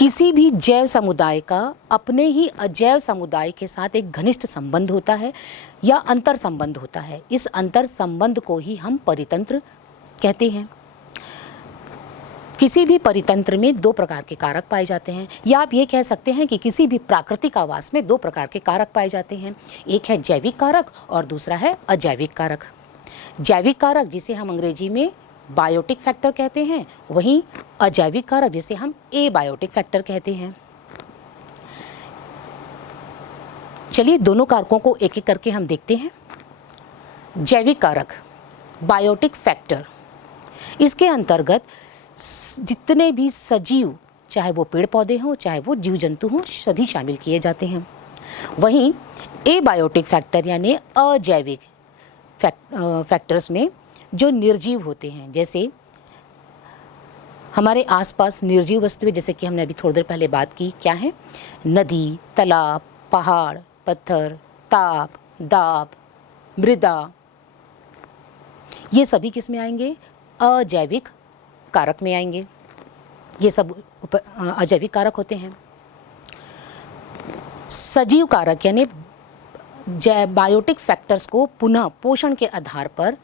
किसी भी जैव समुदाय का अपने ही अजैव समुदाय के साथ एक घनिष्ठ संबंध होता है या अंतर संबंध होता है। इस अंतर संबंध को ही हम परितंत्र कहते हैं। किसी भी परितंत्र में दो प्रकार के कारक पाए जाते हैं, या आप ये कह सकते हैं कि किसी भी प्राकृतिक आवास में दो प्रकार के कारक पाए जाते हैं। एक है जैविक कारक और दूसरा है अजैविक कारक। जैविक कारक जिसे हम अंग्रेजी में बायोटिक फैक्टर कहते हैं, वहीं अजैविक कारक जिसे हम एबायोटिक फैक्टर कहते हैं। चलिए दोनों कारकों को एक एक करके हम देखते हैं। जैविक कारक बायोटिक फैक्टर, इसके अंतर्गत जितने भी सजीव, चाहे वो पेड़ पौधे हों चाहे वो जीव जंतु हों, सभी शामिल किए जाते हैं। वहीं एबायोटिक फैक्टर यानी अजैविक फैक्टर्स में जो निर्जीव होते हैं, जैसे हमारे आसपास निर्जीव वस्तुएं, जैसे कि हमने अभी थोड़ी देर पहले बात की, क्या है? नदी, तालाब, पहाड़, पत्थर, ताप, दाब, मृदा, ये सभी किस में आएंगे? अजैविक कारक में आएंगे। ये सब अजैविक कारक होते हैं। सजीव कारक यानी बायोटिक फैक्टर्स को पुनः पोषण के आधार पर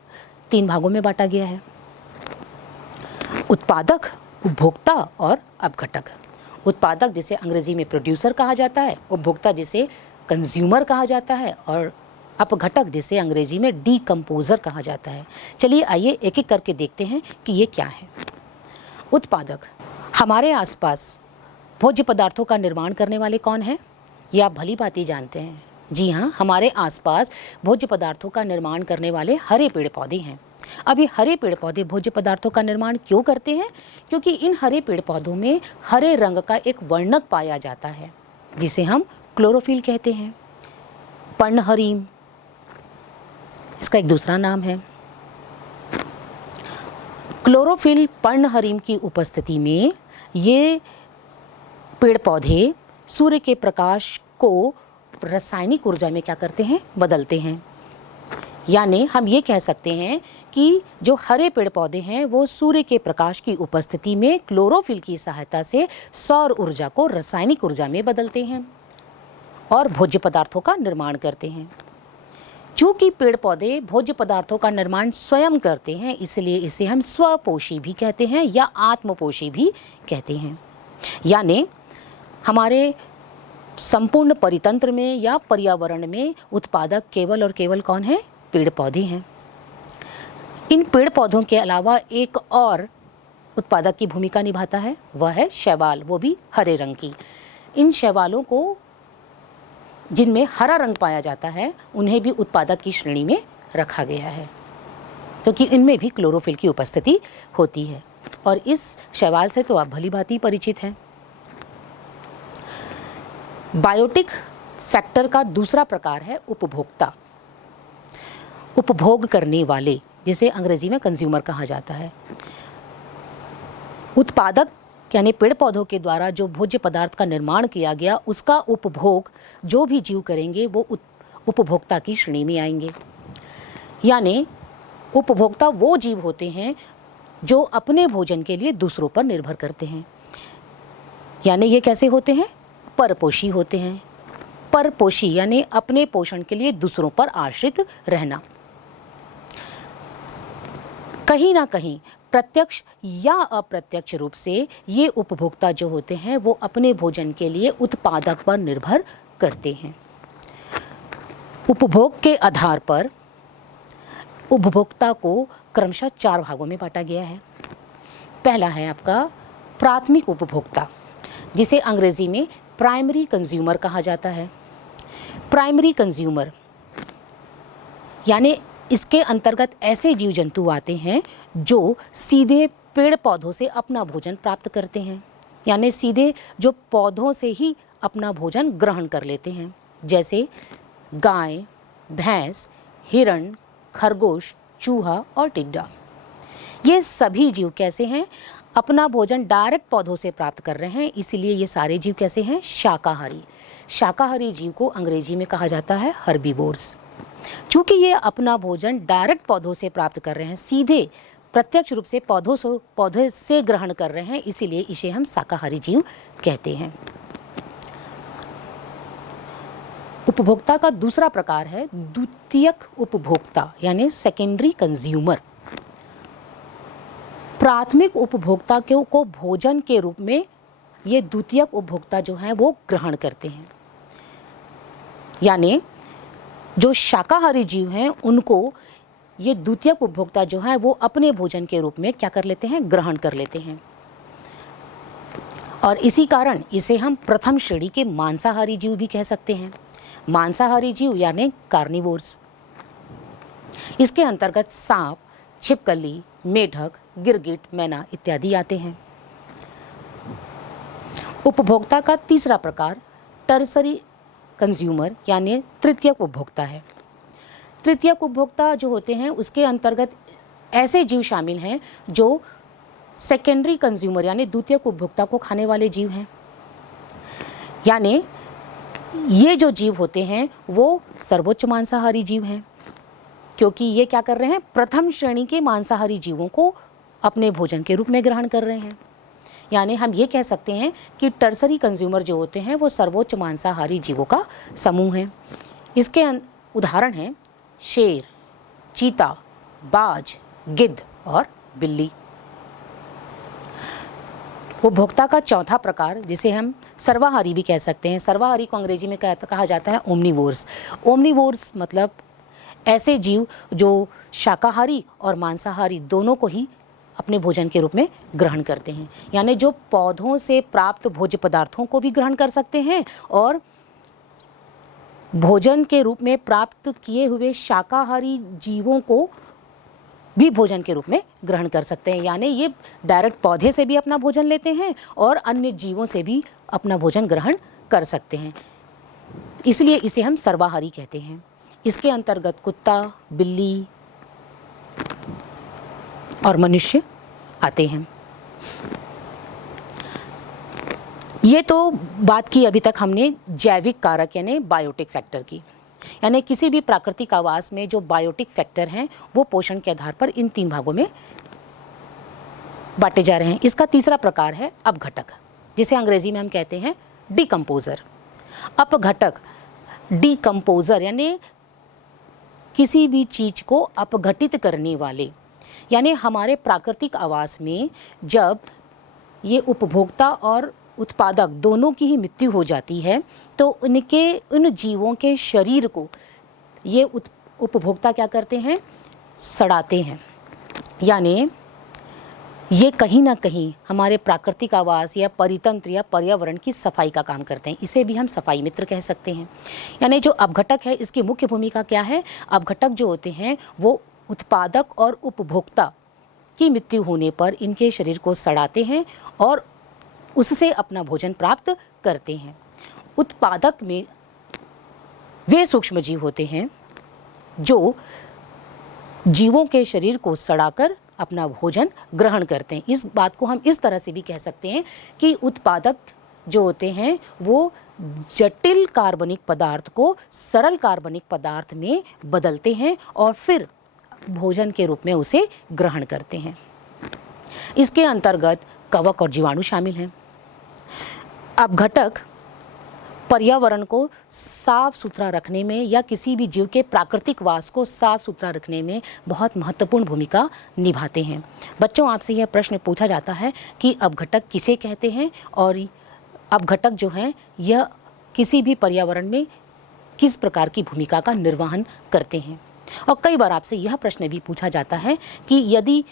तीन भागों में बांटा गया है: उत्पादक, उपभोक्ता और अपघटक। उत्पादक जिसे अंग्रेजी में प्रोड्यूसर कहा जाता है, उपभोक्ता जिसे कंज्यूमर कहा जाता है, और अपघटक जिसे अंग्रेजी में डीकम्पोजर कहा जाता है। चलिए आइए एक एक करके देखते हैं कि ये क्या है। उत्पादक, हमारे आसपास भोज्य पदार्थों का निर्माण करने वाले कौन हैं? ये आप भली भांति जानते हैं। जी हाँ, हमारे आसपास भोज्य पदार्थों का निर्माण करने वाले हरे पेड़ पौधे हैं। अब ये हरे पेड़ पौधे भोज्य पदार्थों का निर्माण क्यों करते हैं? क्योंकि इन हरे पेड़ पौधों में हरे रंग का एक वर्णक पाया जाता है जिसे हम क्लोरोफिल कहते हैं। पर्णहरिम इसका एक दूसरा नाम है। क्लोरोफिल पर्णहरिम की उपस्थिति में ये पेड़ पौधे सूर्य के प्रकाश को रासायनिक ऊर्जा में क्या करते हैं? बदलते हैं। यानी हम ये कह सकते हैं कि जो हरे पेड़ पौधे हैं वो सूर्य के प्रकाश की उपस्थिति में क्लोरोफिल की सहायता से सौर ऊर्जा को रासायनिक ऊर्जा में बदलते हैं और भोज्य पदार्थों का निर्माण करते हैं। चूँकि पेड़ पौधे भोज्य पदार्थों का निर्माण स्वयं करते हैं, इसलिए इसे हम स्वपोषी भी कहते हैं या आत्मपोषी भी कहते हैं। यानी हमारे संपूर्ण परितंत्र में या पर्यावरण में उत्पादक केवल और केवल कौन है? पेड़ पौधे हैं। इन पेड़ पौधों के अलावा एक और उत्पादक की भूमिका निभाता है, वह है शैवाल, वो भी हरे रंग की। इन शैवालों को, जिनमें हरा रंग पाया जाता है, उन्हें भी उत्पादक की श्रेणी में रखा गया है क्योंकि इनमें भी क्लोरोफिल की उपस्थिति होती है। और इस शैवाल से तो आप भली भांति परिचित हैं। बायोटिक फैक्टर का दूसरा प्रकार है उपभोक्ता, उपभोग करने वाले, जिसे अंग्रेजी में कंज्यूमर कहा जाता है। उत्पादक यानी पेड़ पौधों के द्वारा जो भोज्य पदार्थ का निर्माण किया गया, उसका उपभोग जो भी जीव करेंगे वो उपभोक्ता की श्रेणी में आएंगे। यानी उपभोक्ता वो जीव होते हैं जो अपने भोजन के लिए दूसरों पर निर्भर करते हैं। यानी ये कैसे होते हैं? परपोषी होते हैं। परपोषी यानी अपने पोषण के लिए दूसरों पर आश्रित रहना। कहीं ना कहीं प्रत्यक्ष या अप्रत्यक्ष रूप से ये उपभोक्ता जो होते हैं वो अपने भोजन के लिए उत्पादक पर निर्भर करते हैं। उपभोग के आधार पर उपभोक्ता को क्रमशः चार भागों में बांटा गया है। पहला है आपका प्राथमिक उपभोक्ता, जिसे अंग्रेजी में प्राइमरी कंज्यूमर कहा जाता है। प्राइमरी कंज्यूमर यानी इसके अंतर्गत ऐसे जीव जंतु आते हैं जो सीधे पेड़ पौधों से अपना भोजन प्राप्त करते हैं, यानी सीधे जो पौधों से ही अपना भोजन ग्रहण कर लेते हैं, जैसे गाय, भैंस, हिरण, खरगोश, चूहा और टिड्डा। ये सभी जीव कैसे हैं? अपना भोजन डायरेक्ट पौधों से प्राप्त कर रहे हैं, इसीलिए ये सारे जीव कैसे हैं? शाकाहारी। शाकाहारी जीव को अंग्रेजी में कहा जाता है हर्बीवोर्स। चूँकि ये अपना भोजन डायरेक्ट पौधों से प्राप्त कर रहे हैं, सीधे प्रत्यक्ष रूप से पौधे से ग्रहण कर रहे हैं, इसीलिए इसे हम शाकाहारी जीव कहते हैं। उपभोक्ता का दूसरा प्रकार है द्वितीयक उपभोक्ता यानी सेकेंडरी कंज्यूमर। प्राथमिक उपभोक्ता को भोजन के रूप में ये द्वितीयक उपभोक्ता जो हैं वो ग्रहण करते हैं, यानी जो शाकाहारी जीव हैं उनको ये द्वितीयक उपभोक्ता जो हैं वो अपने भोजन के रूप में क्या कर लेते हैं, ग्रहण कर लेते हैं। और इसी कारण इसे हम प्रथम श्रेणी के मांसाहारी जीव भी कह सकते हैं। मांसाहारी जीव यानी कार्निवोर्स। इसके अंतर्गत सांप, छिपकली, मेढक, गिरगिट, मैना इत्यादि आते हैं। उपभोक्ता का तीसरा प्रकार टर्सरी कंज्यूमर यानी तृतीयक उपभोक्ता है। तृतीयक उपभोक्ता जो होते हैं उसके अंतर्गत ऐसे जीव शामिल हैं जो सेकेंडरी कंज्यूमर यानी द्वितीयक उपभोक्ता को खाने वाले जीव हैं। यानी ये जो जीव होते हैं वो सर्वोच्च मांसाहारी जीव हैं, क्योंकि ये क्या कर रहे हैं, प्रथम श्रेणी के मांसाहारी जीवों को अपने भोजन के रूप में ग्रहण कर रहे हैं। यानी हम ये कह सकते हैं कि टर्सरी कंज्यूमर जो होते हैं वो सर्वोच्च मांसाहारी जीवों का समूह है। इसके उदाहरण हैं शेर, चीता, बाज, गिद्ध और बिल्ली। उपभोक्ता का चौथा प्रकार जिसे हम सर्वाहारी भी कह सकते हैं, सर्वाहारी को अंग्रेजी में कहा जाता है ओमनीवोर्स। ओमनीवोर्स मतलब ऐसे जीव जो शाकाहारी और मांसाहारी दोनों को ही अपने भोजन के रूप में ग्रहण करते हैं, यानी जो पौधों से प्राप्त भोज्य पदार्थों को भी ग्रहण कर सकते हैं और भोजन के रूप में प्राप्त किए हुए शाकाहारी जीवों को भी भोजन के रूप में ग्रहण कर सकते हैं। यानी ये डायरेक्ट पौधे से भी अपना भोजन लेते हैं और अन्य जीवों से भी अपना भोजन ग्रहण कर सकते हैं, इसलिए इसे हम सर्वाहारी कहते हैं। इसके अंतर्गत कुत्ता, बिल्ली और मनुष्य आते हैं। ये तो बात की अभी तक हमने जैविक कारक यानी बायोटिक फैक्टर की, यानी किसी भी प्राकृतिक आवास में जो बायोटिक फैक्टर हैं वो पोषण के आधार पर इन 3 भागों में बांटे जा रहे हैं। इसका तीसरा प्रकार है अपघटक, जिसे अंग्रेजी में हम कहते हैं डिकम्पोजर। अपघटक डिकम्पोजर यानी किसी भी चीज को अपघटित करने वाले, यानी हमारे प्राकृतिक आवास में जब ये उपभोक्ता और उत्पादक दोनों की ही मृत्यु हो जाती है तो उन जीवों के शरीर को ये उपभोक्ता क्या करते हैं, सड़ाते हैं। यानी ये कहीं ना कहीं हमारे प्राकृतिक आवास या परितंत्र या पर्यावरण की सफाई का काम करते हैं। इसे भी हम सफाई मित्र कह सकते हैं। यानी जो अपघटक है इसकी मुख्य भूमिका क्या है, अपघटक जो होते हैं वो उत्पादक और उपभोक्ता की मृत्यु होने पर इनके शरीर को सड़ाते हैं और उससे अपना भोजन प्राप्त करते हैं। उत्पादक में वे सूक्ष्म जीव होते हैं जो जीवों के शरीर को सड़ाकर अपना भोजन ग्रहण करते हैं। इस बात को हम इस तरह से भी कह सकते हैं कि उत्पादक जो होते हैं वो जटिल कार्बनिक पदार्थ को सरल कार्बनिक पदार्थ में बदलते हैं और फिर भोजन के रूप में उसे ग्रहण करते हैं। इसके अंतर्गत कवक और जीवाणु शामिल हैं। अपघटक पर्यावरण को साफ सुथरा रखने में या किसी भी जीव के प्राकृतिक वास को साफ सुथरा रखने में बहुत महत्वपूर्ण भूमिका निभाते हैं। बच्चों, आपसे यह प्रश्न पूछा जाता है कि अपघटक किसे कहते हैं और अपघटक जो हैं यह किसी भी पर्यावरण में किस प्रकार की भूमिका का निर्वहन करते हैं। और कई बार आपसे यह प्रश्न भी पूछा जाता है कि यदि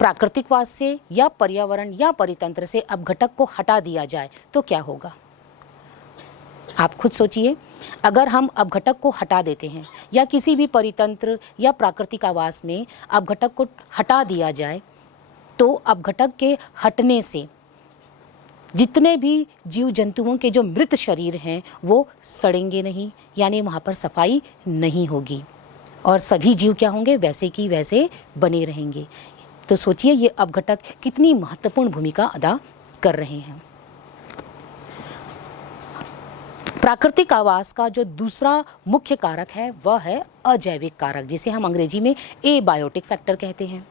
प्राकृतिक वास से या पर्यावरण या परितंत्र से अपघटक को हटा दिया जाए तो क्या होगा। आप खुद सोचिए, अगर हम अपघटक को हटा देते हैं या किसी भी परितंत्र या प्राकृतिक आवास में अपघटक को हटा दिया जाए तो अपघटक के हटने से जितने भी जीव जंतुओं के जो मृत शरीर हैं वो सड़ेंगे नहीं, यानी वहाँ पर सफाई नहीं होगी और सभी जीव क्या होंगे, वैसे की वैसे बने रहेंगे। तो सोचिए ये अपघटक कितनी महत्वपूर्ण भूमिका अदा कर रहे हैं। प्राकृतिक आवास का जो दूसरा मुख्य कारक है वह है अजैविक कारक, जिसे हम अंग्रेजी में एबायोटिक फैक्टर कहते हैं।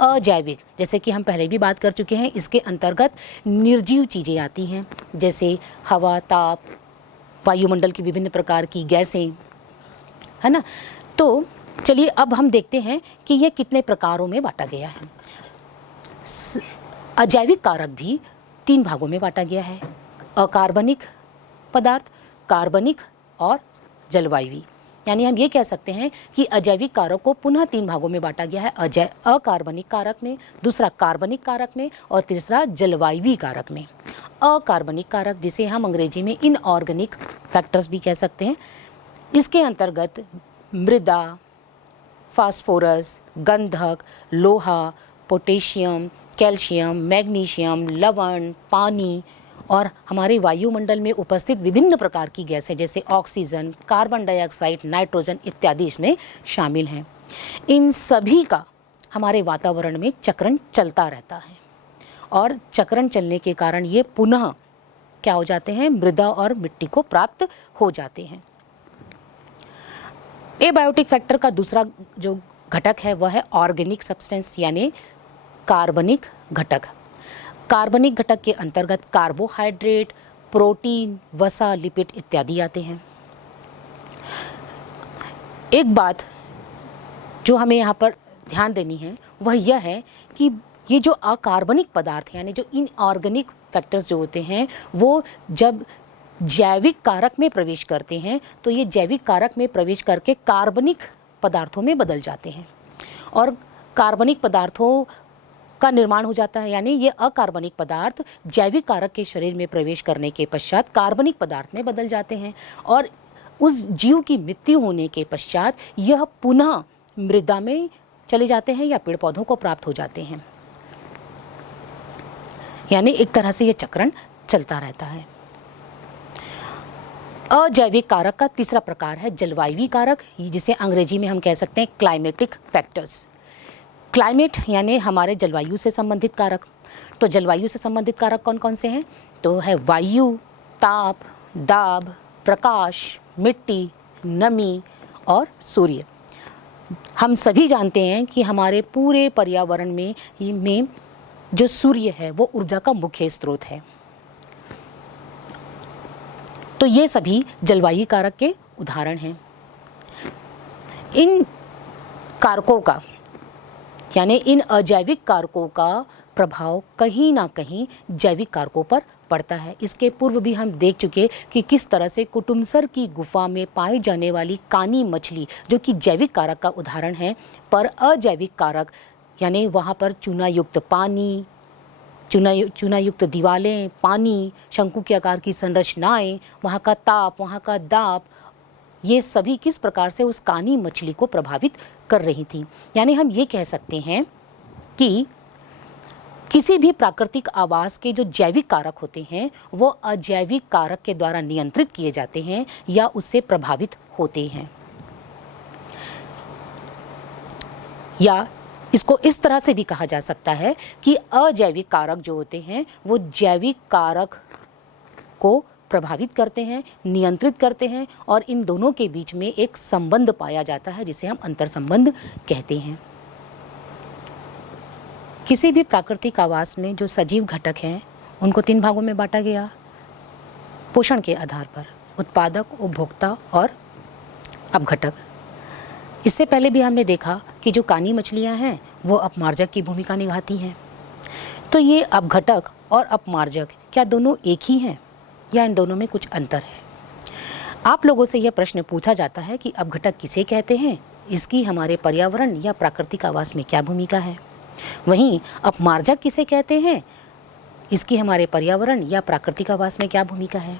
अजैविक, जैसे कि हम पहले भी बात कर चुके हैं, इसके अंतर्गत निर्जीव चीज़ें आती हैं, जैसे हवा, ताप, वायुमंडल की विभिन्न प्रकार की गैसें, है ना। तो चलिए अब हम देखते हैं कि यह कितने प्रकारों में बांटा गया है। अजैविक कारक भी 3 भागों में बांटा गया है, अकार्बनिक पदार्थ, कार्बनिक और जलवायवी। यानी हम ये कह सकते हैं कि अजैविक कारक को पुनः 3 भागों में बांटा गया है, अकार्बनिक कारक में, दूसरा कार्बनिक कारक में और तीसरा जलवायवी कारक में। अकार्बनिक कारक, जिसे हम अंग्रेजी में इनऑर्गेनिक फैक्टर्स भी कह सकते हैं, इसके अंतर्गत मृदा, फास्फोरस, गंधक, लोहा, पोटेशियम, कैल्शियम, मैग्नीशियम, लवण, पानी और हमारे वायुमंडल में उपस्थित विभिन्न प्रकार की गैसें जैसे ऑक्सीजन, कार्बन डाइऑक्साइड, नाइट्रोजन इत्यादि इसमें शामिल हैं। इन सभी का हमारे वातावरण में चक्रण चलता रहता है और चक्रण चलने के कारण ये पुनः क्या हो जाते हैं, मृदा और मिट्टी को प्राप्त हो जाते हैं। एबायोटिक फैक्टर का दूसरा जो घटक है वह है ऑर्गेनिक सब्सटेंस यानी कार्बनिक घटक। कार्बनिक घटक के अंतर्गत कार्बोहाइड्रेट, प्रोटीन, वसा, लिपिड इत्यादि आते हैं। एक बात जो हमें यहाँ पर ध्यान देनी है वह यह है कि ये जो अकार्बनिक पदार्थ यानी जो इनऑर्गेनिक फैक्टर्स जो होते हैं वो जब जैविक कारक में प्रवेश करते हैं तो ये जैविक कारक में प्रवेश करके कार्बनिक पदार्थों में बदल जाते हैं और कार्बनिक पदार्थों का निर्माण हो जाता है। यानी ये अकार्बनिक पदार्थ जैविक कारक के शरीर में प्रवेश करने के पश्चात कार्बनिक पदार्थ में बदल जाते हैं और उस जीव की मृत्यु होने के पश्चात यह पुनः मृदा में चले जाते हैं या पेड़ पौधों को प्राप्त हो जाते हैं। यानी एक तरह से यह चक्रण चलता रहता है। अजैविक कारक का तीसरा प्रकार है जलवायवी कारक, जिसे अंग्रेजी में हम कह सकते हैं क्लाइमेटिक फैक्टर्स। क्लाइमेट यानी हमारे जलवायु से संबंधित कारक। तो जलवायु से संबंधित कारक कौन कौन से हैं? तो है वायु, ताप, दाब, प्रकाश, मिट्टी, नमी और सूर्य। हम सभी जानते हैं कि हमारे पूरे पर्यावरण में जो सूर्य है वो ऊर्जा का मुख्य स्रोत है। तो ये सभी जलवायु कारक के उदाहरण हैं। इन कारकों का यानी इन अजैविक कारकों का प्रभाव कहीं ना कहीं जैविक कारकों पर पड़ता है। इसके पूर्व भी हम देख चुके कि किस तरह से कुटुमसर की गुफा में पाई जाने वाली कानी मछली जो कि जैविक कारक का उदाहरण है, पर अजैविक कारक यानी वहाँ पर चूनायुक्त पानी, चूनायुक्त दीवारें, पानी, शंकु के आकार की संरचनाएं, वहाँ का ताप, वहाँ का दाब, ये सभी किस प्रकार से उस कानी मछली को प्रभावित कर रही थी। यानी हम ये कह सकते हैं कि किसी भी प्राकृतिक आवास के जो जैविक कारक होते हैं वो अजैविक कारक के द्वारा नियंत्रित किए जाते हैं या उससे प्रभावित होते हैं। या इसको इस तरह से भी कहा जा सकता है कि अजैविक कारक जो होते हैं वो जैविक कारक को प्रभावित करते हैं, नियंत्रित करते हैं और इन दोनों के बीच में एक संबंध पाया जाता है जिसे हम अंतर संबंध कहते हैं। किसी भी प्राकृतिक आवास में जो सजीव घटक हैं उनको 3 भागों में बांटा गया पोषण के आधार पर, उत्पादक, उपभोक्ता और अपघटक। इससे पहले भी हमने देखा कि जो कानी मछलियां हैं वो अपमार्जक की भूमिका निभाती हैं। तो ये अपघटक और अपमार्जक क्या दोनों एक ही हैं या इन दोनों में कुछ अंतर है? आप लोगों से यह प्रश्न पूछा जाता है कि अपघटक किसे कहते हैं, इसकी हमारे पर्यावरण या प्राकृतिक आवास में क्या भूमिका है। वहीं अपमार्जक किसे कहते हैं, इसकी हमारे पर्यावरण या प्राकृतिक आवास में क्या भूमिका है।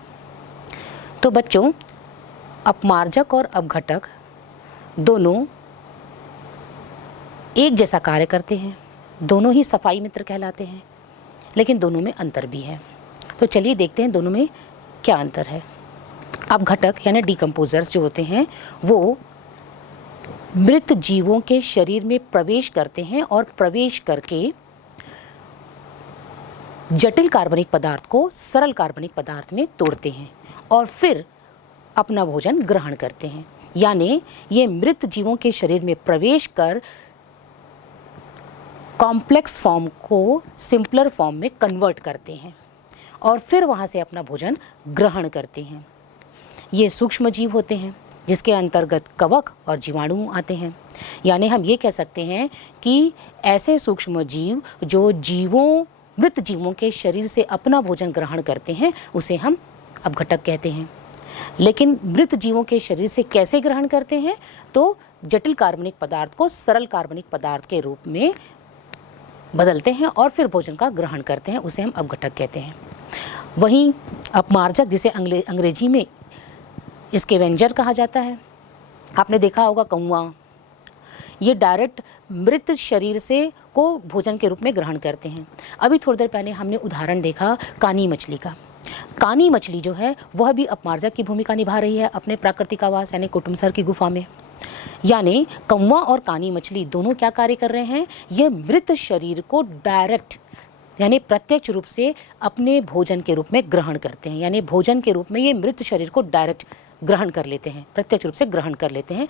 तो बच्चों, अपमार्जक और अपघटक दोनों एक जैसा कार्य करते हैं, दोनों ही सफाई मित्र कहलाते हैं, लेकिन दोनों में अंतर भी है। तो चलिए देखते हैं दोनों में क्या अंतर है। अपघटक यानी डिकम्पोजर्स जो होते हैं वो मृत जीवों के शरीर में प्रवेश करते हैं और प्रवेश करके जटिल कार्बनिक पदार्थ को सरल कार्बनिक पदार्थ में तोड़ते हैं और फिर अपना भोजन ग्रहण करते हैं। यानी ये मृत जीवों के शरीर में प्रवेश कर कॉम्प्लेक्स फॉर्म को सिंपलर फॉर्म में कन्वर्ट करते हैं और फिर वहाँ से अपना भोजन ग्रहण करते हैं। ये सूक्ष्म जीव होते हैं जिसके अंतर्गत कवक और जीवाणु आते हैं। यानी हम ये कह सकते हैं कि ऐसे सूक्ष्म जीव जो मृत जीवों के शरीर से अपना भोजन ग्रहण करते हैं उसे हम अपघटक कहते हैं। लेकिन मृत जीवों के शरीर से कैसे ग्रहण करते हैं? तो जटिल कार्बनिक पदार्थ को सरल कार्बनिक पदार्थ के रूप में बदलते हैं और फिर भोजन का ग्रहण करते हैं, उसे हम अपघटक कहते हैं। वहीं अपमार्जक, जिसे अंग्रेजी में स्कैवेंजर कहा जाता है, आपने देखा होगा कौवा, ये डायरेक्ट मृत शरीर से को भोजन के रूप में ग्रहण करते हैं। अभी थोड़ी देर पहले हमने उदाहरण देखा कानी मछली का। कानी मछली जो है वह भी अपमार्जक की भूमिका निभा रही है अपने प्राकृतिक आवास यानी कुटुम्बसर की गुफा में। यानी कौवा और कानी मछली दोनों क्या कार्य कर रहे हैं? ये मृत शरीर को डायरेक्ट यानी प्रत्यक्ष रूप से अपने भोजन के रूप में ग्रहण करते हैं। यानी भोजन के रूप में ये मृत शरीर को डायरेक्ट ग्रहण कर लेते हैं, प्रत्यक्ष रूप से ग्रहण कर लेते हैं।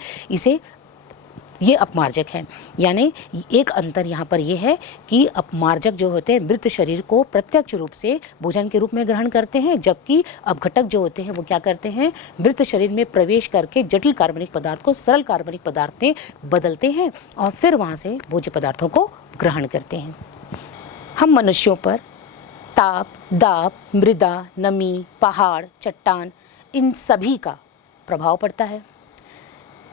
ये अपमार्जक है। यानी एक अंतर यहाँ पर यह है कि अपमार्जक जो होते हैं मृत शरीर को प्रत्यक्ष रूप से भोजन के रूप में ग्रहण करते हैं, जबकि अपघटक जो होते हैं वो क्या करते हैं? मृत शरीर में प्रवेश करके जटिल कार्बनिक पदार्थ को सरल कार्बनिक पदार्थ में बदलते हैं और फिर वहाँ से भोज्य पदार्थों को ग्रहण करते हैं। हम मनुष्यों पर ताप, दाब, मृदा, नमी, पहाड़, चट्टान, इन सभी का प्रभाव पड़ता है।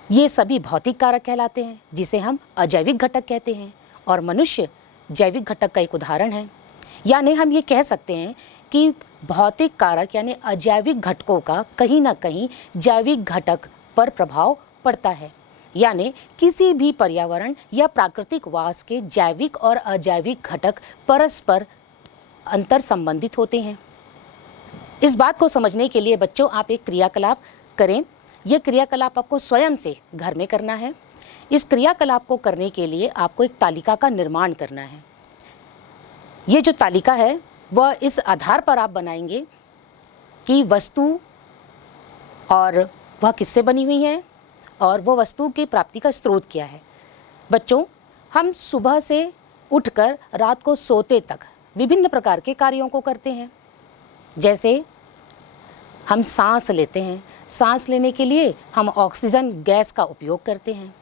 ये सभी भौतिक कारक कहलाते हैं जिसे हम अजैविक घटक कहते हैं और मनुष्य जैविक घटक का एक उदाहरण है। यानी हम ये कह सकते हैं कि भौतिक कारक यानी अजैविक घटकों का कहीं ना कहीं जैविक घटक पर प्रभाव पड़ता है। यानी किसी भी पर्यावरण या प्राकृतिक वास के जैविक और अजैविक घटक परस्पर अंतर संबंधित होते हैं। इस बात को समझने के लिए बच्चों आप एक क्रियाकलाप करें। यह क्रियाकलाप आपको स्वयं से घर में करना है। इस क्रियाकलाप को करने के लिए आपको एक तालिका का निर्माण करना है। ये जो तालिका है वह इस आधार पर आप बनाएंगे कि वस्तु और वह किससे बनी हुई है और वह वस्तु की प्राप्ति का स्रोत क्या है। बच्चों, हम सुबह से उठकर रात को सोते तक विभिन्न प्रकार के कार्यों को करते हैं। जैसे हम सांस लेते हैं, सांस लेने के लिए हम ऑक्सीजन गैस का उपयोग करते हैं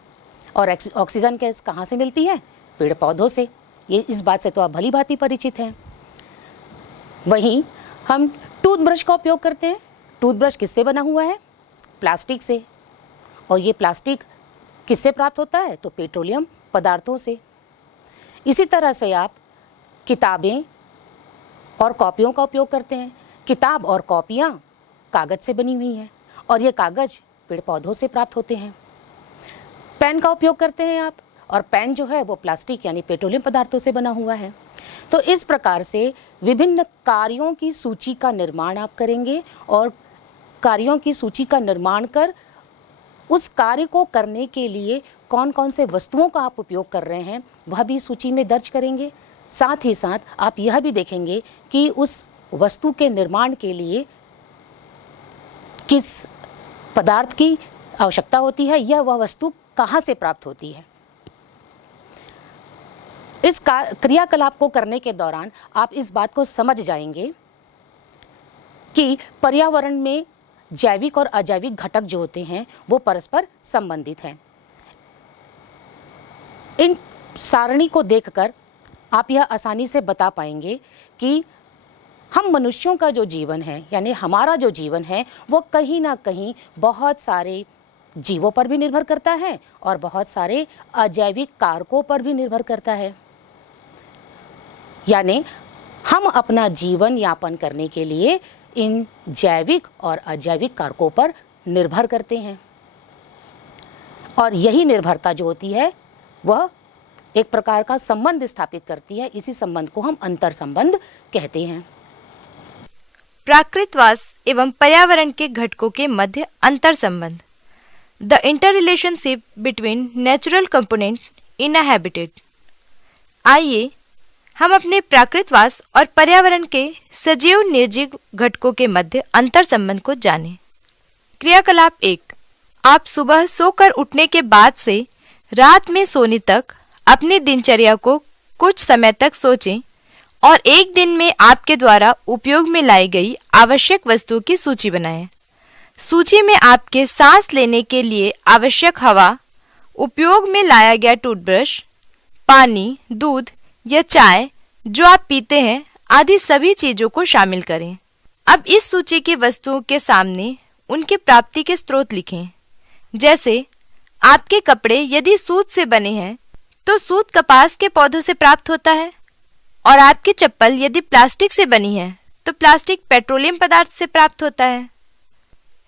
और ऑक्सीजन गैस कहाँ से मिलती है? पेड़ पौधों से। ये इस बात से तो आप भली भांति परिचित हैं। वहीं हम टूथब्रश का उपयोग करते हैं। टूथब्रश किससे बना हुआ है? प्लास्टिक से। और ये प्लास्टिक किससे प्राप्त होता है? तो पेट्रोलियम पदार्थों से। इसी तरह से आप किताबें और कॉपियों का उपयोग करते हैं। किताब और कॉपियाँ कागज़ से बनी हुई हैं और ये कागज़ पेड़ पौधों से प्राप्त होते हैं। पेन का उपयोग करते हैं आप, और पेन जो है वो प्लास्टिक यानी पेट्रोलियम पदार्थों से बना हुआ है। तो इस प्रकार से विभिन्न कार्यों की सूची का निर्माण आप करेंगे और कार्यों की सूची का निर्माण कर उस कार्य को करने के लिए कौन कौन से वस्तुओं का आप उपयोग कर रहे हैं वह भी सूची में दर्ज करेंगे। साथ ही साथ आप यह भी देखेंगे कि उस वस्तु के निर्माण के लिए किस पदार्थ की आवश्यकता होती है, यह वह वस्तु कहाँ से प्राप्त होती है। इस क्रियाकलाप को करने के दौरान आप इस बात को समझ जाएंगे कि पर्यावरण में जैविक और अजैविक घटक जो होते हैं वो परस्पर संबंधित हैं। इन सारणी को देखकर आप यह आसानी से बता पाएंगे कि हम मनुष्यों का जो जीवन है यानी हमारा जो जीवन है वो कहीं ना कहीं बहुत सारे जीवों पर भी निर्भर करता है और बहुत सारे अजैविक कारकों पर भी निर्भर करता है। यानी हम अपना जीवन यापन करने के लिए इन जैविक और अजैविक कारकों पर निर्भर करते हैं और यही निर्भरता जो होती है वह एक प्रकार का संबंध स्थापित करती है। इसी संबंध को हम अंतर संबंध कहते हैं। प्राकृतवास एवं पर्यावरण के घटकों के मध्य अंतर संबंध, the interrelationship between natural component in a habitat. आइए हम अपने प्राकृतवास और पर्यावरण के सजीव निर्जीव घटकों के मध्य अंतर संबंध को जानें। क्रियाकलाप 1। आप सुबह सोकर उठने के बाद से रात में सोने तक अपनी दिनचर्या को कुछ समय तक सोचें और एक दिन में आपके द्वारा उपयोग में लाई गई आवश्यक वस्तुओं की सूची बनाएं। सूची में आपके सांस लेने के लिए आवश्यक हवा, उपयोग में लाया गया टूथब्रश, पानी, दूध या चाय जो आप पीते हैं आदि सभी चीजों को शामिल करें। अब इस सूची की वस्तुओं के सामने उनकी प्राप्ति के स्रोत लिखें। जैसे आपके कपड़े यदि सूत से बने हैं तो सूत कपास के पौधों से प्राप्त होता है, और आपकी चप्पल यदि प्लास्टिक से बनी है तो प्लास्टिक पेट्रोलियम पदार्थ से प्राप्त होता है।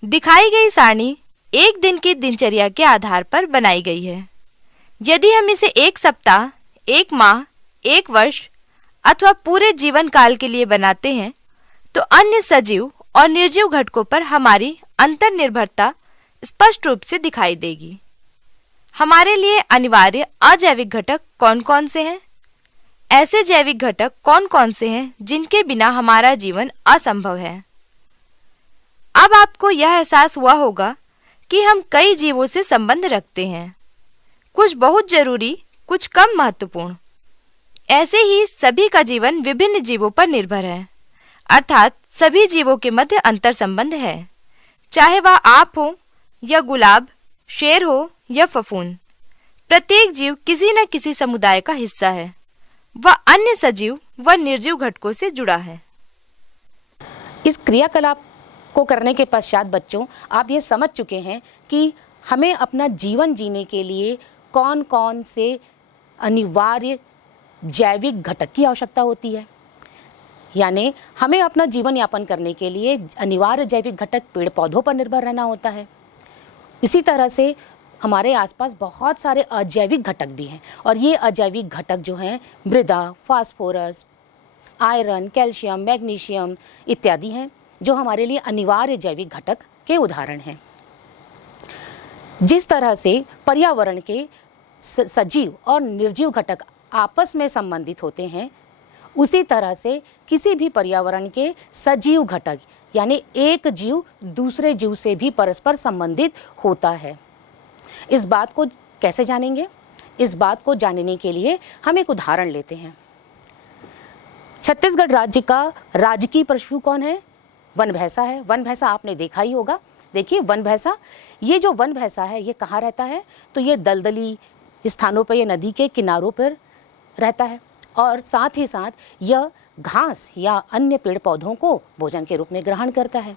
दिखाई गई सारणी एक दिन की दिनचर्या के आधार पर बनाई गई है। यदि हम इसे एक सप्ताह, एक माह, एक वर्ष अथवा पूरे जीवन काल के लिए बनाते हैं तो अन्य सजीव और निर्जीव घटकों पर हमारी अंतर्निर्भरता स्पष्ट रूप से दिखाई देगी। हमारे लिए अनिवार्य अजैविक घटक कौन कौन से हैं? ऐसे जैविक घटक कौन कौन से हैं जिनके बिना हमारा जीवन असंभव है? अब आपको यह एहसास हुआ होगा कि हम कई जीवों से संबंध रखते हैं, कुछ बहुत जरूरी, कुछ कम महत्वपूर्ण। ऐसे ही सभी का जीवन विभिन्न जीवों पर निर्भर है, अर्थात सभी जीवों के मध्य अंतर संबंध है, चाहे वह आप हो या गुलाब, शेर हो या फफूंद। प्रत्येक जीव किसी न किसी समुदाय का हिस्सा है। वह अन्य सजीव व निर्जीव घटकों से जुड़ा है। इस क्रियाकलाप को करने के पश्चात बच्चों, आप ये समझ चुके हैं कि हमें अपना जीवन जीने के लिए कौन कौन से अनिवार्य जैविक घटक की आवश्यकता होती है। यानी हमें अपना जीवन यापन करने के लिए अनिवार्य जैविक घटक पेड़ पौधों पर निर्भर रहना होता है। इसी तरह से हमारे आसपास बहुत सारे अजैविक घटक भी हैं, और ये अजैविक घटक जो हैं मृदा, फास्फोरस, आयरन, कैल्शियम, मैग्नीशियम इत्यादि हैं, जो हमारे लिए अनिवार्य जैविक घटक के उदाहरण हैं। जिस तरह से पर्यावरण के सजीव और निर्जीव घटक आपस में संबंधित होते हैं, उसी तरह से किसी भी पर्यावरण के सजीव घटक यानी एक जीव दूसरे जीव से भी परस्पर संबंधित होता है। इस बात को कैसे जानेंगे? इस बात को जानने के लिए हम एक उदाहरण लेते हैं। छत्तीसगढ़ राज्य का राजकीय पशु कौन है? वन भैंसा है। वन भैंसा आपने देखा ही होगा। देखिए वन भैंसा, ये जो वन भैंसा है ये कहाँ रहता है? तो ये दलदली स्थानों पर, ये नदी के किनारों पर रहता है, और साथ ही साथ यह घास या अन्य पेड़ पौधों को भोजन के रूप में ग्रहण करता है।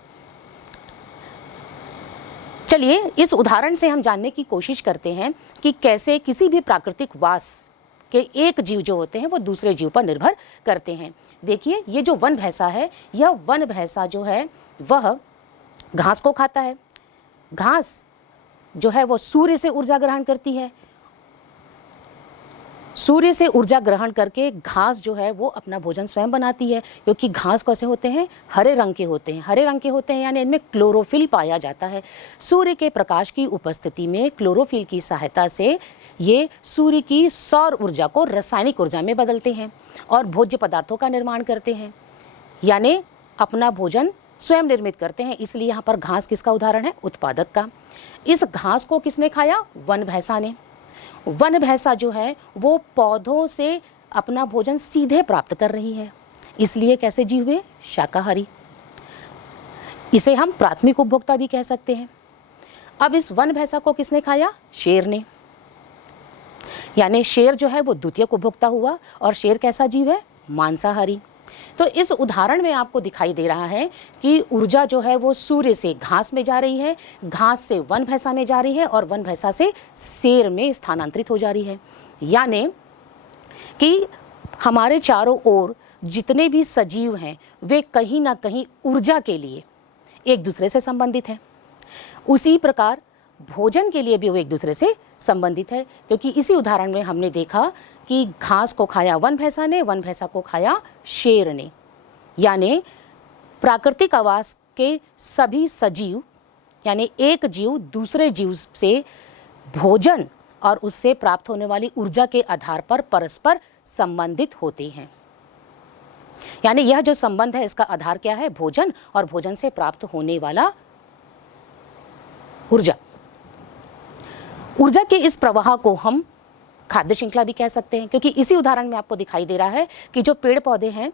चलिए इस उदाहरण से हम जानने की कोशिश करते हैं कि कैसे किसी भी प्राकृतिक वास के एक जीव जो होते हैं वो दूसरे जीव पर निर्भर करते हैं। देखिए ये जो वन भैंसा है, यह वन भैंसा जो है वह घास को खाता है। घास जो है वो सूर्य से ऊर्जा ग्रहण करती है। सूर्य से ऊर्जा ग्रहण करके घास जो है वो अपना भोजन स्वयं बनाती है, क्योंकि घास कैसे होते हैं? हरे रंग के होते हैं। हरे रंग के होते हैं यानी इनमें क्लोरोफिल पाया जाता है। सूर्य के प्रकाश की उपस्थिति में क्लोरोफिल की सहायता से ये सूर्य की सौर ऊर्जा को रासायनिक ऊर्जा में बदलते हैं और भोज्य पदार्थों का निर्माण करते हैं, यानी अपना भोजन स्वयं निर्मित करते हैं। इसलिए यहाँ पर घास किसका उदाहरण है? उत्पादक का। इस घास को किसने खाया? वन भैंसा ने। वन भैंसा जो है वो पौधों से अपना भोजन सीधे प्राप्त कर रही है, इसलिए कैसे जीव हुए? शाकाहारी। इसे हम प्राथमिक उपभोक्ता भी कह सकते हैं। अब इस वन भैंसा को किसने खाया? शेर ने। यानी शेर जो है वो द्वितीयक उपभोक्ता हुआ, और शेर कैसा जीव है? मांसाहारी। तो इस उदाहरण में आपको दिखाई दे रहा है कि ऊर्जा जो है वो सूर्य से घास में जा रही है, घास से वन भैंसा में जा रही है, और वन भैंसा से शेर में स्थानांतरित हो जा रही है। यानी कि हमारे चारों ओर जितने भी सजीव हैं वे कहीं ना कहीं ऊर्जा के लिए एक दूसरे से संबंधित हैं। उसी प्रकार भोजन के लिए भी वो एक दूसरे से संबंधित है, क्योंकि इसी उदाहरण में हमने देखा कि घास को खाया वन भैंसा ने, वन भैंसा को खाया शेर ने। यानी प्राकृतिक आवास के सभी सजीव यानी एक जीव दूसरे जीव से भोजन और उससे प्राप्त होने वाली ऊर्जा के आधार पर परस्पर संबंधित होते हैं। यानी यह जो संबंध है इसका आधार क्या है? भोजन, और भोजन से प्राप्त होने वाला ऊर्जा। ऊर्जा के इस प्रवाह को हम खाद्य श्रृंखला भी कह सकते हैं, क्योंकि इसी उदाहरण में आपको दिखाई दे रहा है कि जो पेड़ पौधे हैं,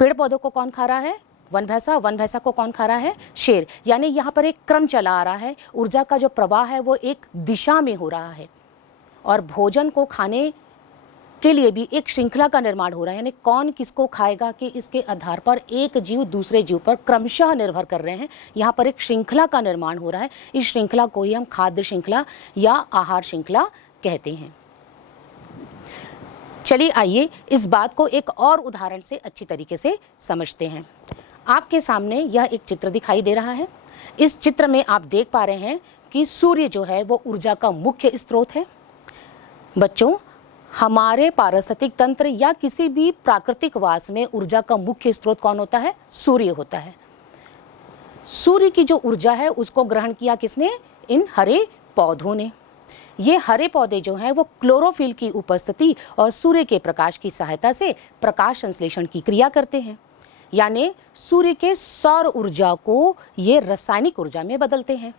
पेड़ पौधों को कौन खा रहा है? वन भैंसा को कौन खा रहा है? शेर। यानी यहाँ पर एक क्रम चला आ रहा है, ऊर्जा का जो प्रवाह है वो एक दिशा में हो रहा है, और भोजन को खाने के लिए भी एक श्रृंखला का निर्माण हो रहा है। यानी कौन किसको खाएगा कि इसके आधार पर एक जीव दूसरे जीव पर क्रमशः निर्भर कर रहे हैं। यहाँ पर एक श्रृंखला का निर्माण हो रहा है। इस श्रृंखला को ही हम खाद्य श्रृंखला या आहार श्रृंखला कहते हैं। चलिए आइए इस बात को एक और उदाहरण से अच्छी तरीके से समझते हैं। आपके सामने यह एक चित्र दिखाई दे रहा है। इस चित्र में आप देख पा रहे हैं कि सूर्य जो है वो ऊर्जा का मुख्य स्रोत है। बच्चों, हमारे पारिस्थितिक तंत्र या किसी भी प्राकृतिक वास में ऊर्जा का मुख्य स्रोत कौन होता है? सूर्य होता है। सूर्य की जो ऊर्जा है उसको ग्रहण किया किसने? इन हरे पौधों ने। ये हरे पौधे जो हैं वो क्लोरोफिल की उपस्थिति और सूर्य के प्रकाश की सहायता से प्रकाश संश्लेषण की क्रिया करते हैं। यानी सूर्य के सौर ऊर्जा को ये रासायनिक ऊर्जा में बदलते हैं।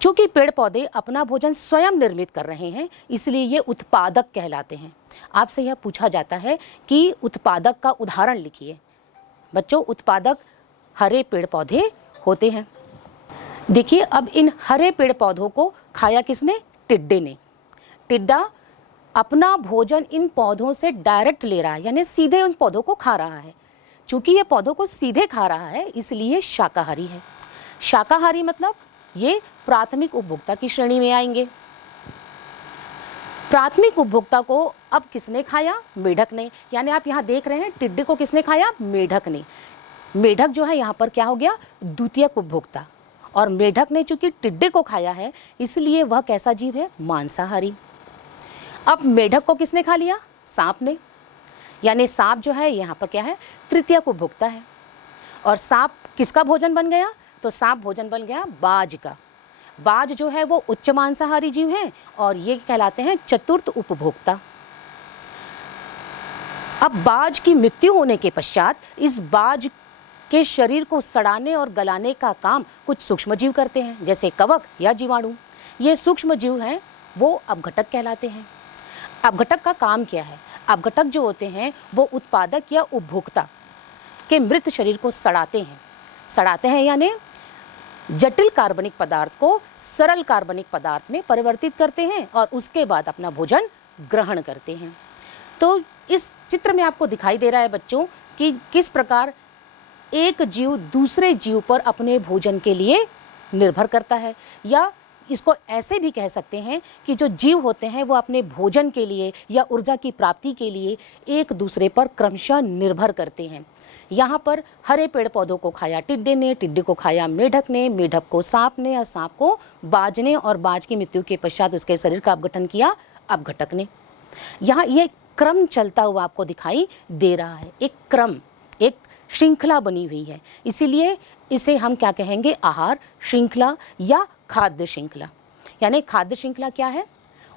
चूंकि पेड़ पौधे अपना भोजन स्वयं निर्मित कर रहे हैं, इसलिए ये उत्पादक कहलाते हैं। आपसे यह पूछा जाता है कि उत्पादक का उदाहरण लिखिए। बच्चों, उत्पादक हरे पेड़ पौधे होते हैं। देखिए, अब इन हरे पेड़ पौधों को खाया किसने? टिड्डे ने। टिड्डा अपना भोजन इन पौधों से डायरेक्ट ले रहा है, यानी सीधे उन पौधों को खा रहा है। चूंकि ये पौधों को सीधे खा रहा है, इसलिए शाकाहारी है। शाकाहारी मतलब ये प्राथमिक उपभोक्ता की श्रेणी में आएंगे। प्राथमिक उपभोक्ता को अब किसने खाया? मेढक ने। यानी आप यहाँ देख रहे हैं टिड्डे को किसने खाया? मेढक ने। मेढक जो है यहाँ पर क्या हो गया? द्वितीयक उपभोक्ता। और मेढक ने चूंकि टिड्डे को खाया है, इसलिए वह कैसा जीव है? मांसाहारी। अब मेढक को किसने खा लिया? सांप ने। यानी सांप जो है यहाँ पर क्या है? तृतीयक उपभोक्ता है। और सांप किसका भोजन बन गया? तो सांप भोजन बन गया बाज का। बाज जो है वो उच्च मांसाहारी जीव है और ये कहलाते हैं चतुर्थ उपभोक्ता। अब बाज की मृत्यु होने के पश्चात इस बाज के शरीर को सड़ाने और गलाने का काम कुछ सूक्ष्म जीव करते हैं, जैसे कवक या जीवाणु। ये सूक्ष्म जीव हैं वो अपघटक कहलाते हैं। अपघटक का काम क्या है? अपघटक जो होते हैं वो उत्पादक या उपभोक्ता के मृत शरीर को सड़ाते हैं। सड़ाते हैं यानी जटिल कार्बनिक पदार्थ को सरल कार्बनिक पदार्थ में परिवर्तित करते हैं और उसके बाद अपना भोजन ग्रहण करते हैं। तो इस चित्र में आपको दिखाई दे रहा है बच्चों कि किस प्रकार एक जीव दूसरे जीव पर अपने भोजन के लिए निर्भर करता है, या इसको ऐसे भी कह सकते हैं कि जो जीव होते हैं वो अपने भोजन के लिए या ऊर्जा की प्राप्ति के लिए एक दूसरे पर क्रमशः निर्भर करते हैं। यहाँ पर हरे पेड़ पौधों को खाया टिड्डे ने, टिड्डे को खाया मेढक ने, मेढक को सांप ने और सांप को बाज ने, और बाज की मृत्यु के पश्चात उसके शरीर का अपघटन किया अपघटक ने। यहाँ ये क्रम चलता हुआ आपको दिखाई दे रहा है। एक क्रम, एक श्रृंखला बनी हुई है, इसीलिए इसे हम क्या कहेंगे? आहार श्रृंखला या खाद्य श्रृंखला। यानी खाद्य श्रृंखला क्या है?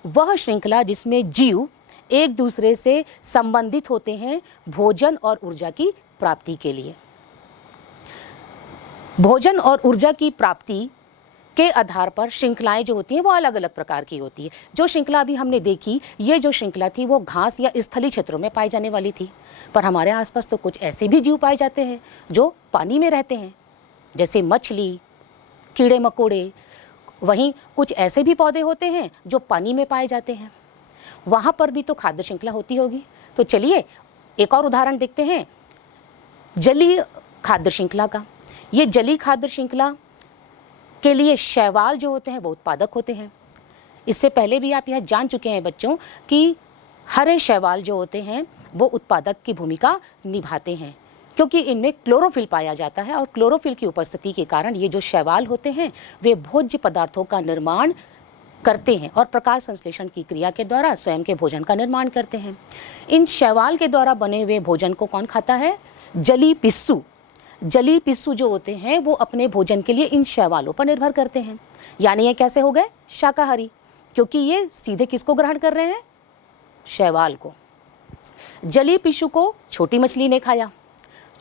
वह श्रृंखला जिसमें जीव एक दूसरे से संबंधित होते हैं भोजन और ऊर्जा की प्राप्ति के लिए। भोजन और ऊर्जा की प्राप्ति के आधार पर श्रृंखलाएं जो होती हैं वो अलग अलग प्रकार की होती है। जो श्रृंखला अभी हमने देखी, ये जो श्रृंखला थी वो घास या स्थलीय क्षेत्रों में पाई जाने वाली थी, पर हमारे आसपास तो कुछ ऐसे भी जीव पाए जाते हैं जो पानी में रहते हैं, जैसे मछली, कीड़े मकोड़े। वहीं कुछ ऐसे भी पौधे होते हैं जो पानी में पाए जाते हैं, वहाँ पर भी तो खाद्य श्रृंखला होती होगी। तो चलिए एक और उदाहरण देखते हैं जलीय खाद्य श्रृंखला का। ये जलीय खाद्य श्रृंखला के लिए शैवाल जो होते हैं वो उत्पादक होते हैं। इससे पहले भी आप यह जान चुके हैं बच्चों कि हरे शैवाल जो होते हैं वो उत्पादक की भूमिका निभाते हैं, क्योंकि इनमें क्लोरोफिल पाया जाता है और क्लोरोफिल की उपस्थिति के कारण ये जो शैवाल होते हैं वे भोज्य पदार्थों का निर्माण करते हैं और प्रकाश संश्लेषण की क्रिया के द्वारा स्वयं के भोजन का निर्माण करते हैं। इन शैवाल के द्वारा बने हुए भोजन को कौन खाता है? जलीय पिस्सू। जलीय पिस्सू जो होते हैं वो अपने भोजन के लिए इन शैवालों पर निर्भर करते हैं। यानी ये कैसे हो गए? शाकाहारी, क्योंकि ये सीधे किसको ग्रहण कर रहे हैं? शैवाल को। जलीय पिस्सू को छोटी मछली ने खाया।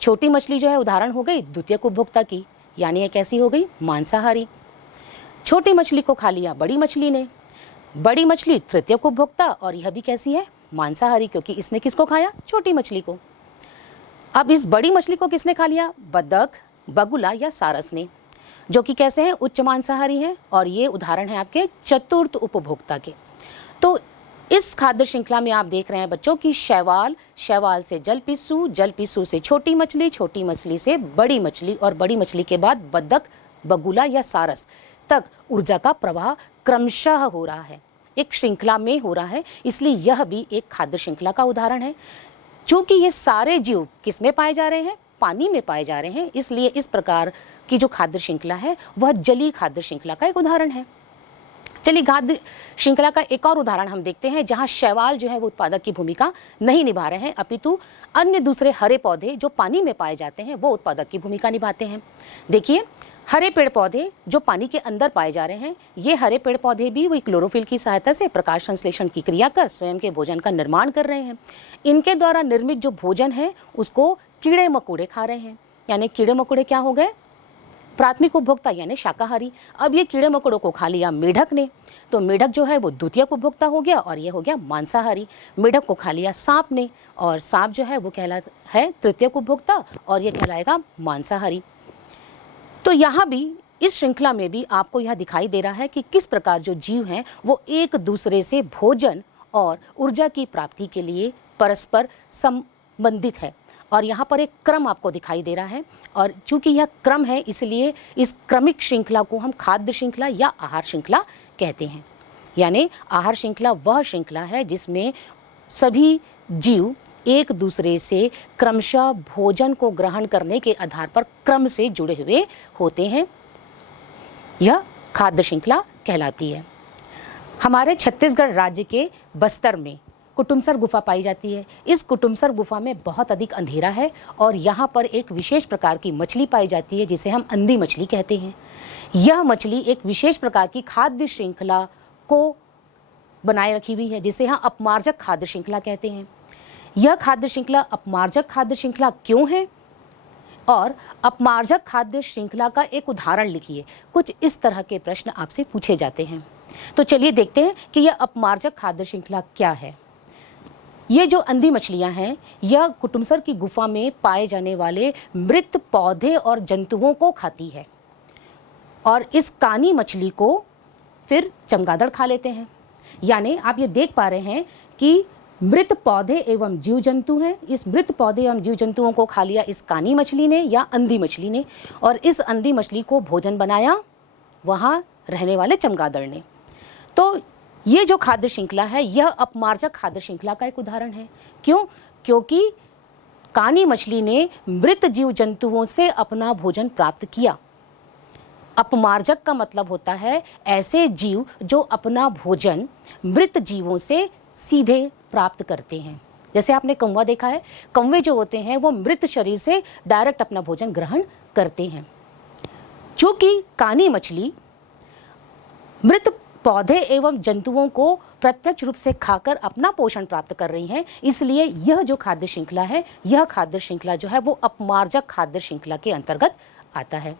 छोटी मछली जो है उदाहरण हो गई द्वितीयक उपभोक्ता की, यानी ये कैसी हो गई? मांसाहारी। छोटी मछली को खा लिया बड़ी मछली ने। बड़ी मछली तृतीयक उपभोक्ता, और यह भी कैसी है, मांसाहारी, क्योंकि इसने किसको खाया, छोटी मछली को। अब इस बड़ी मछली को किसने खा लिया, बतख, बगुला या सारस ने, जो कि कैसे हैं, उच्च मांसाहारी हैं, और ये उदाहरण है आपके चतुर्थ उपभोक्ता के। तो इस खाद्य श्रृंखला में आप देख रहे हैं बच्चों कि शैवाल, शैवाल से जलपिस्सू, जलपिस्सू से छोटी मछली, छोटी मछली से बड़ी मछली, और बड़ी मछली के बाद बतख, बगुला या सारस तक ऊर्जा का प्रवाह क्रमशः हो रहा है, एक श्रृंखला में हो रहा है। इसलिए यह भी एक खाद्य श्रृंखला का उदाहरण है। चूंकि ये सारे जीव किस में पाए जा रहे हैं, पानी में पाए जा रहे हैं, इसलिए इस प्रकार की जो खाद्य श्रृंखला है वह जलीय खाद्य श्रृंखला का एक उदाहरण है। चलिए खाद्य श्रृंखला का एक और उदाहरण हम देखते हैं, जहां शैवाल जो है वो उत्पादक की भूमिका नहीं निभा रहे हैं, अपितु अन्य दूसरे हरे पौधे जो पानी में पाए जाते हैं वो उत्पादक की भूमिका निभाते हैं। देखिए, हरे पेड़ पौधे जो पानी के अंदर पाए जा रहे हैं, ये हरे पेड़ पौधे भी वही क्लोरोफिल की सहायता से प्रकाश संश्लेषण की क्रिया कर स्वयं के भोजन का निर्माण कर रहे हैं। इनके द्वारा निर्मित जो भोजन है उसको कीड़े मकोड़े खा रहे हैं, यानी कीड़े मकोड़े क्या हो गए, प्राथमिक उपभोक्ता यानी शाकाहारी। अब ये कीड़े मकोड़ों को खा लिया मेढक ने, तो मेढक जो है वो द्वितीयक उपभोक्ता हो गया, और ये हो गया मांसाहारी। मेढक को खा लिया सांप ने, और सांप जो है वो कहलाता है तृतीयक उपभोक्ता, और ये कहलाएगा मांसाहारी। तो यहाँ भी इस श्रृंखला में भी आपको यह दिखाई दे रहा है कि किस प्रकार जो जीव हैं वो एक दूसरे से भोजन और ऊर्जा की प्राप्ति के लिए परस्पर संबंधित है, और यहाँ पर एक क्रम आपको दिखाई दे रहा है। और चूंकि यह क्रम है इसलिए इस क्रमिक श्रृंखला को हम खाद्य श्रृंखला या आहार श्रृंखला कहते हैं। यानी आहार श्रृंखला वह श्रृंखला है जिसमें सभी जीव एक दूसरे से क्रमशः भोजन को ग्रहण करने के आधार पर क्रम से जुड़े हुए होते हैं, यह खाद्य श्रृंखला कहलाती है। हमारे छत्तीसगढ़ राज्य के बस्तर में कुटुमसर गुफा पाई जाती है। इस कुटुमसर गुफा में बहुत अधिक अंधेरा है, और यहाँ पर एक विशेष प्रकार की मछली पाई जाती है जिसे हम अंधी मछली कहते हैं। यह मछली एक विशेष प्रकार की खाद्य श्रृंखला को बनाए रखी हुई है, जिसे हम अपमार्जक खाद्य श्रृंखला कहते हैं। यह खाद्य श्रृंखला अपमार्जक खाद्य श्रृंखला क्यों है, और अपमार्जक खाद्य श्रृंखला का एक उदाहरण लिखिए। कुछ इस तरह के प्रश्न आपसे पूछे जाते हैं। तो चलिए देखते हैं कि यह अपमार्जक खाद्य श्रृंखला क्या है। ये जो अंधी मछलियां हैं, यह कुटुमसर की गुफा में पाए जाने वाले मृत पौधे और जंतुओं को खाती है, और इस कानी मछली को फिर चमगादड़ खा लेते हैं। यानी आप ये देख पा रहे हैं कि मृत पौधे एवं जीव जंतु हैं। इस मृत पौधे एवं जीव जंतुओं को खा लिया इस कानी मछली ने या अंधी मछली ने, और इस अंधी मछली को भोजन बनाया वहाँ रहने वाले चमगादड़ ने। तो ये जो खाद्य श्रृंखला है यह अपमार्जक खाद्य श्रृंखला का एक उदाहरण है। क्यों? क्योंकि कानी मछली ने मृत जीव जंतुओं से अपना भोजन प्राप्त किया। अपमार्जक का मतलब होता है ऐसे जीव जो अपना भोजन मृत जीवों से सीधे प्राप्त करते हैं। जैसे आपने कौवा देखा है, कौवे जो होते हैं वो मृत शरीर से डायरेक्ट अपना भोजन ग्रहण करते हैं। चूंकि कानी मछली मृत पौधे एवं जंतुओं को प्रत्यक्ष रूप से खाकर अपना पोषण प्राप्त कर रही हैं, इसलिए यह जो खाद्य श्रृंखला है, यह खाद्य श्रृंखला जो है वो अपमार्जक खाद्य श्रृंखला के अंतर्गत आता है।